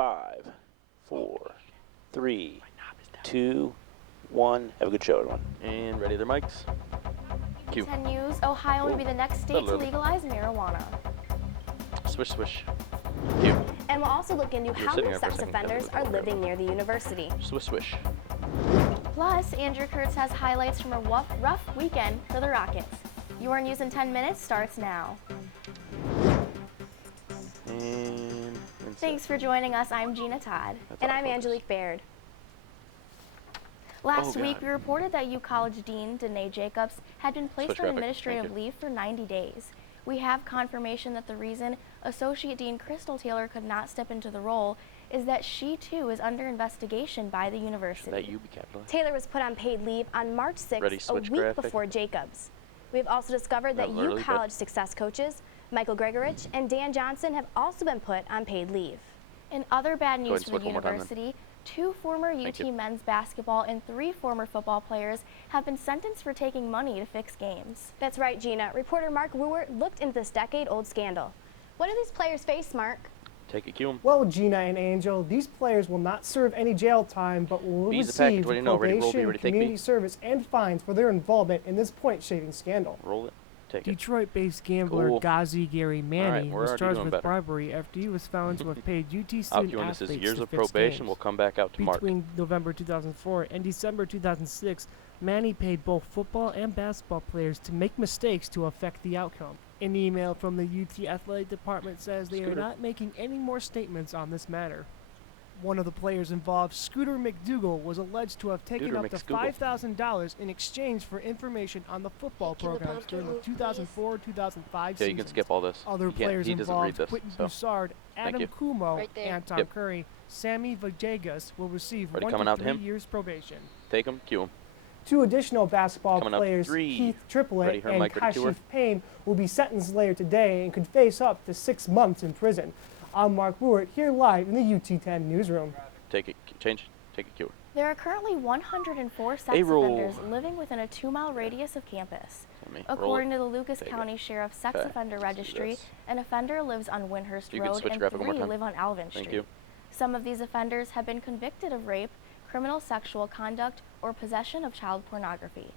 5, 4, 3, 2, 1. Have a good show, everyone. And ready their mics. Cue. 10 News, Ohio would be the next state to legalize marijuana. Swish, swish. Cue. And we'll also look into how many sex offenders are living near the university. Swish, swish. Plus, Andrew Kurtz has highlights from a rough weekend for the Rockets. Your News in 10 minutes starts now. And thanks for joining us. I'm Gina Todd. And I'm Angelique Baird. Last week, we reported that U College Dean Danae Jacobs had been placed on administrative leave for 90 days. We have confirmation that the reason Associate Dean Crystal Taylor could not step into the role is that she too is under investigation by the university. Taylor was put on paid leave on March 6th, a week before Jacobs. We've also discovered that U College success coaches Michael Gregorich and Dan Johnson have also been put on paid leave. In other bad news for the university, 2 former UT men's basketball and 3 former football players have been sentenced for taking money to fix games. That's right, Gina. Reporter Mark Wooer looked into this decade-old scandal. What do these players face, Mark? Take it, cue 'em. Well, Gina and Angel, these players will not serve any jail time, but will receive probation, community service, and fines for their involvement in this point-shaving scandal. Roll it. Detroit-based gambler Ghazi Gary Manny was charged with bribery after he was found to have paid UT student athletes years to of fix probation games. will come back out to Mark. Between November 2004 and December 2006, Manny paid both football and basketball players to make mistakes to affect the outcome. An email from the UT athletic department says they are not making any more statements on this matter. One of the players involved, Scooter McDougal, was alleged to have taken up to $5,000 in exchange for information on the football programs during the 2004-2005 season. Yeah, you can skip all this. Other players involved, Quentin Broussard, Adam Kumo, Anton Curry, Sammy Vajegas will receive 1 to 3 years probation. Take him, cue him. 2 additional basketball players, Keith Triplett and Kashif Payne, will be sentenced later today and could face up to 6 months in prison. I'm Mark Wooert, here live in the UT10 newsroom. Take it, change, take it, cue. There are currently 104 sex offenders living within a 2-mile radius of campus. According to the Lucas County Sheriff's Sex Offender Registry, an offender lives on Windhurst Road and 3 live on Alvin Street. Some of these offenders have been convicted of rape, criminal sexual conduct, or possession of child pornography.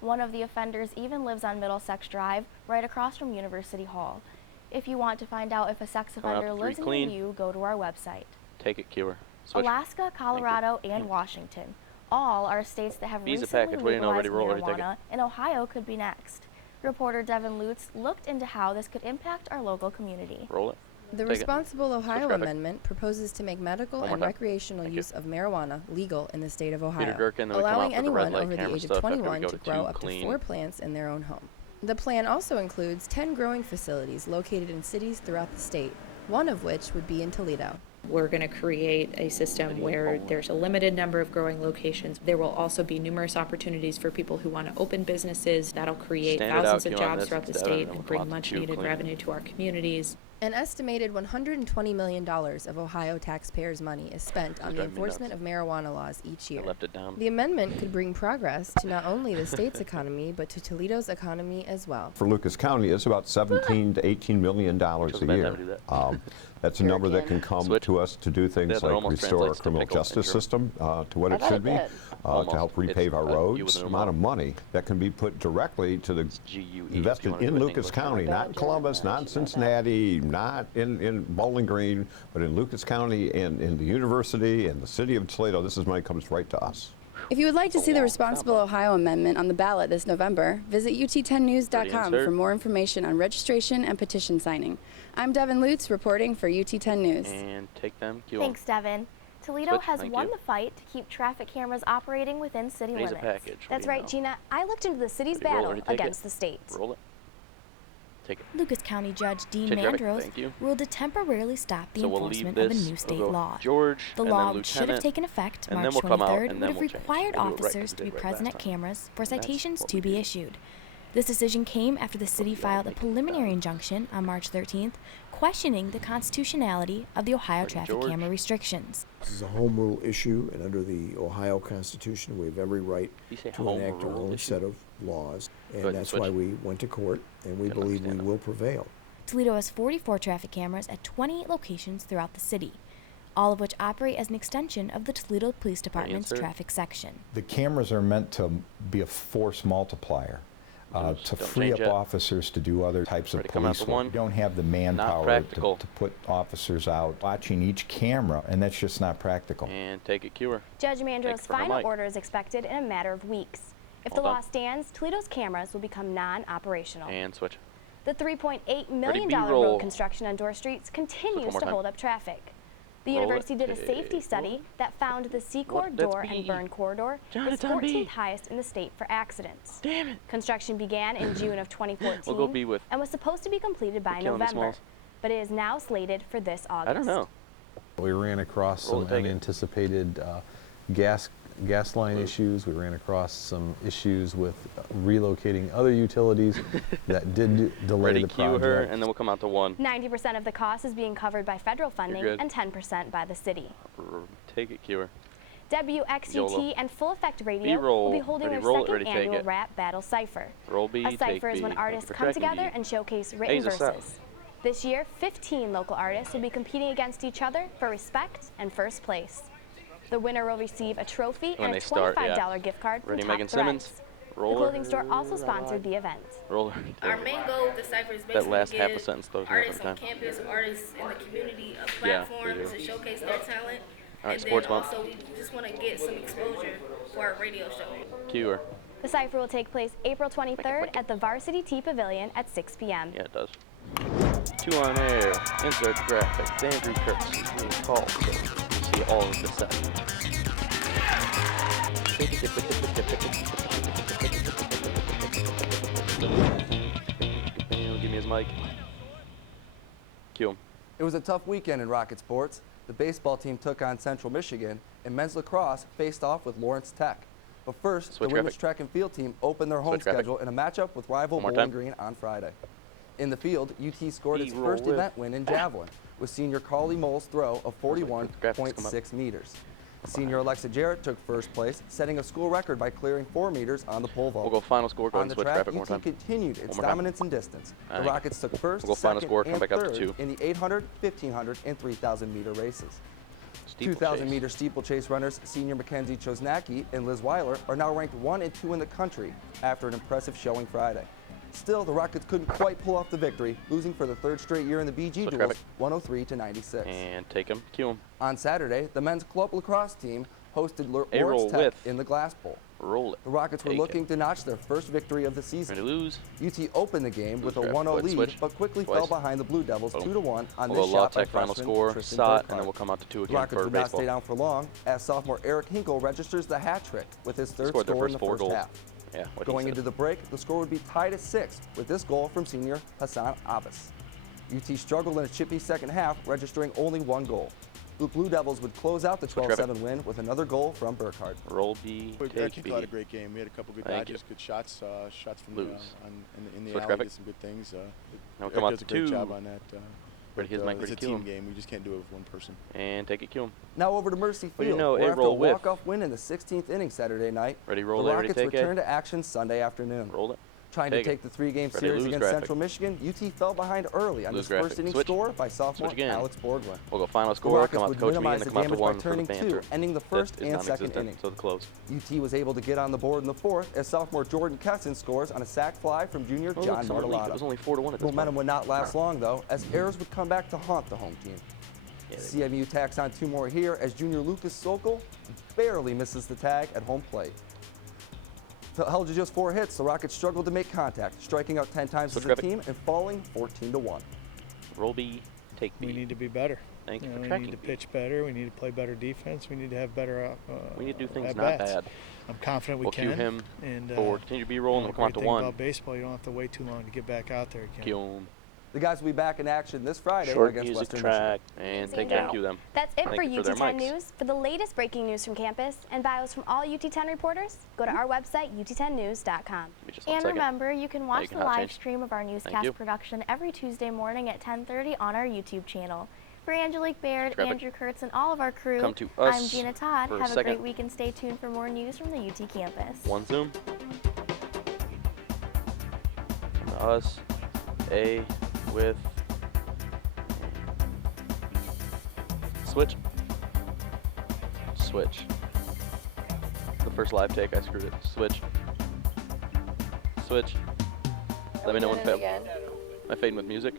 One of the offenders even lives on Middlesex Drive, right across from University Hall. If you want to find out if a sex offender lives near you, go to our website. Take it, cue. Alaska, Colorado, and Washington. All are states that have recently legalized marijuana, and Ohio could be next. Reporter Devin Lutz looked into how this could impact our local community. Roll it. The Responsible Ohio Amendment proposes to make medical and recreational use of marijuana legal in the state of Ohio, allowing anyone over the age of 21 to grow up to 4 plants in their own home. The plan also includes 10 growing facilities located in cities throughout the state, one of which would be in Toledo. We're going to create a system where there's a limited number of growing locations. There will also be numerous opportunities for people who want to open businesses. That'll create thousands of jobs throughout the state and bring much needed revenue to our communities. An estimated $120 million of Ohio taxpayers' money is spent on the enforcement of marijuana laws each year. The amendment could bring progress to not only the state's economy, but to Toledo's economy as well. For Lucas County, it's about $17 to $18 million a year. That's a number that can come to us to do things like restore our criminal justice system to what it should be, to help repave our roads. The amount of money that can be put directly to the invested in Lucas County, not in Columbus, not in Cincinnati, not in Bowling Green, but in Lucas County and in the university and the city of Toledo. This money comes right to us. If you would like to see the Responsible Ohio Amendment on the ballot this November, visit ut10news.com for more information on registration and petition signing. I'm Devin Lutz reporting for UT10 News. And take them. Thanks, Devin. Toledo has won the fight to keep traffic cameras operating within city limits. That's right, Gina. I looked into the city's battle against the state. Roll it. Take it. Lucas County Judge Dean Mandros ruled to temporarily stop the enforcement of a new state law. The law, which should have taken effect March 23rd, would have required officers to be present at cameras for citations to be issued. This decision came after the city filed a preliminary injunction on March 13th, questioning the constitutionality of the Ohio traffic camera restrictions. This is a home rule issue, and under the Ohio Constitution, we have every right to enact our own set of laws, and that's why we went to court, and we believe we will prevail. Toledo has 44 traffic cameras at 28 locations throughout the city. all of which operate as an extension of the Toledo Police Department's traffic section. The cameras are meant to be a force multiplier. To free up officers to do other types of police work. You don't have the manpower to put officers out watching each camera, and that's just not practical. And take it, Kewer. Judge Mandrow's final order is expected in a matter of weeks. If the law stands, Toledo's cameras will become non-operational. And switch. The $3.8 million road construction on Dorr Streets continues to hold up traffic. The university did a safety study that found the Secor, Dorr, and Byrne corridor is 14th highest in the state for accidents. Damn it. Construction began in June of 2014 and was supposed to be completed by November, but it is now slated for this August. I don't know. We ran across some unanticipated gas line issues. We ran across some issues with relocating other utilities that did delay the project. Her, and then we'll come out to 1. 90% of the cost is being covered by federal funding and 10% by the city. Take it, Kewer. WXUT and Full Effect Radio will be holding their second annual Rap Battle Cypher. A cypher is when artists come together and showcase written verses. This year, 15 local artists will be competing against each other for respect and first place. The winner will receive a trophy and a $25 gift card from Top Threads. The clothing store also sponsored the event. Our main goal with the Cypher is basically to give artists on campus, artists in the community a platform to showcase their talent. And then also we just want to get some exposure for our radio show. Kewer. The Cypher will take place April 23rd at the Varsity T Pavilion at 6 p.m. Yeah, it does. 2 on air, insert graphics, Andrew Kurtz is being called, so you see all of the set. Give me his mic. Cue him. It was a tough weekend in Rocket sports. The baseball team took on Central Michigan, and men's lacrosse faced off with Lawrence Tech. But first, the women's track and field team opened their home schedule in a matchup with rival Bowling Green on Friday. In the field, UT scored its first event win in javelin, with senior Carly Moll's throw of 41.6 meters. Senior Alexa Jarrett took first place, setting a school record by clearing 4 meters on the pole vault. We'll go final score, go on the switch track, graphic one more time. continued its dominance in distance. The Rockets took first, we'll go final second, score, come and back up to third 2. in the 800, 1500, and 3000 meter races. 2,000 meter steeplechase runners senior Mackenzie Chosnacki and Liz Weiler are now ranked 1 and 2 in the country after an impressive showing Friday. Still, the Rockets couldn't quite pull off the victory, losing for the 3rd straight year in the BG duels, 103-96. And take him, cue him. On Saturday, the men's club lacrosse team hosted Lawrence Tech in the Glass Bowl. Roll it. The Rockets were looking to notch their first victory of the season. Ready to lose. UT opened the game with a 1-0 lead, but quickly fell behind the Blue Devils 2-1 on this shot by final freshman score, Tristan Sot, Burkhardt. and then we'll come out to 2 again. The Rockets for would baseball. not stay down for long, as sophomore Eric Hinkle registers the hat trick with his 3rd score in the first half. Yeah, Going into the break, the score would be tied at 6 with this goal from senior Hassan Abbas. UT struggled in a chippy second half, registering only 1 goal. The Blue Devils would close out the 12-7 win with another goal from Burkhardt. Roll B, take B. had a great game. We had a couple good dodges, good shots, shots from in the alley, graphic. did some good things. Now we'll come out does to a great 2. job on that. Ready his mic, it's ready a to team game. We just can't do it with one person. And take it, cue him. Now over to Mercy Field, know, where after a roll with. walk-off win in the 16th inning Saturday night, Ready, roll the it, ready, Rockets take returned it. to action Sunday afternoon. Roll it. Trying to take the 3-game series against graphic. Central Michigan, UT fell behind early on this first inning score by sophomore Alex Borglin. We'll go final The score, Rockets come out would to coach me, minimize and the then come out to 1 damage by for the turning banter. 2, ending the first and second inning. So the close. UT was able to get on the board in the 4th as sophomore Jordan Kesson scores on a sac fly from junior John Martellata. It was only 4-1 at this Momentum would not last long, though, as errors would come back to haunt the home team. CMU tacks on 2 more here as junior Lucas Sokol barely misses the tag at home plate. Held to just 4 hits, the Rockets struggled to make contact, striking out 10 times as a team and falling 14-1. Roll B, take B. We need to be better. Thank you for We tracking need to pitch better. We need to play better defense. We need to have better. We need to do things at-bats. not bad. I'm confident we we'll can. Cue him and forward. Continue to be rolling. We'll come out to 1. About baseball, you don't have to wait too long to get back out there again. Cue him. The guys will be back in action this Friday Short against music Western track Michigan. and take them, cue them. That's it for Thank you UT10 their mics. News. For the latest breaking news from campus and bios from all UT10 reporters, go to our website, ut10news.com. And remember, you can watch the hot live change. stream of our newscast production every Tuesday morning at 10:30 on our YouTube channel. For Angelique Baird, Andrew Kurtz, and all of our crew, Come to us I'm Gina Todd. for a Have a second. great week and stay tuned for more news from the UT campus. 1 zoom. Us, A with switch. switch. The first live take, I screwed it. Switch. Switch. Let me know when failed. Am I fading with music?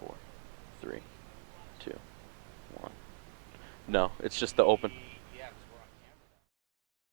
4, 3, 2, 1. No, it's just the open.